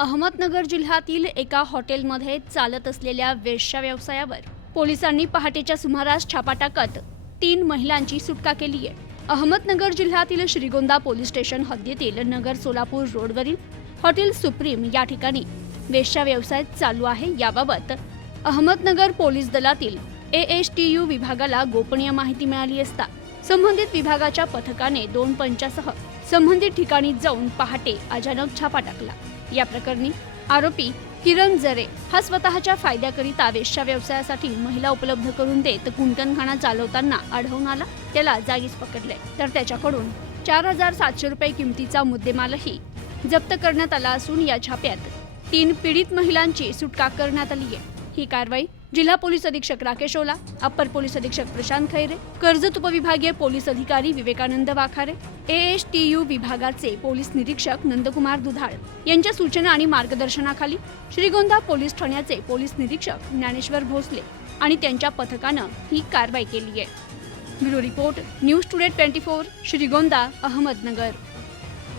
अहमदनगर जिल्ह्यातील एका हॉटेलमध्ये चालत असलेल्या वेश्या व्यवसायावर पोलिसांनी पहाटेच्या सुमारास छापा टाकत तीन महिलांची सुटका केली आहे. अहमदनगर जिल्ह्यातील श्रीगोंदा पोलीस स्टेशन हद्दीतील नगर सोलापूर रोडवरील हॉटेल सुप्रीम या ठिकाणी वेश्या व्यवसाय चालू आहे. याबाबत अहमदनगर पोलीस दलातील ए एच टी यू विभागाला गोपनीय माहिती मिळाली असता संबंधित विभागाच्या पथकाने दोन पंचासह संबंधित ठिकाणी जाऊन पहाटे अचानक छापा टाकला. या प्रकरणी आरोपी किरण जरे हा स्वतःच्या फायद्याकरिता वेश्या व्यवसायासाठी महिला उपलब्ध करून देत कुंटणखाना चालवताना आढळून आला त्याला जागीच पकडले तर त्याच्याकडून चार हजार सातशे रुपये किमतीचा मुद्देमालही जप्त करण्यात आला असून या छाप्यात तीन पीडित महिलांची सुटका करण्यात आली आहे ही कारवाई जिल्हा पोलीस अधीक्षक राकेश ओला अप्पर पोलीस अधीक्षक प्रशांत खैरे कर्जत उपविभागीय पोलीस अधिकारी Vivekanand Wakhare A H T U विभागाचे पोलीस निरीक्षक नंदकुमार दुधाळ यांच्या सूचना आणि मार्गदर्शनाखाली श्रीगोंदा पोलीस ठाण्याचे पोलीस निरीक्षक ज्ञानेश्वर भोसले आणि त्यांच्या पथकानं ही कारवाई केली आहे. Bureau report news today twenty four Shrigonda Ahmednagar.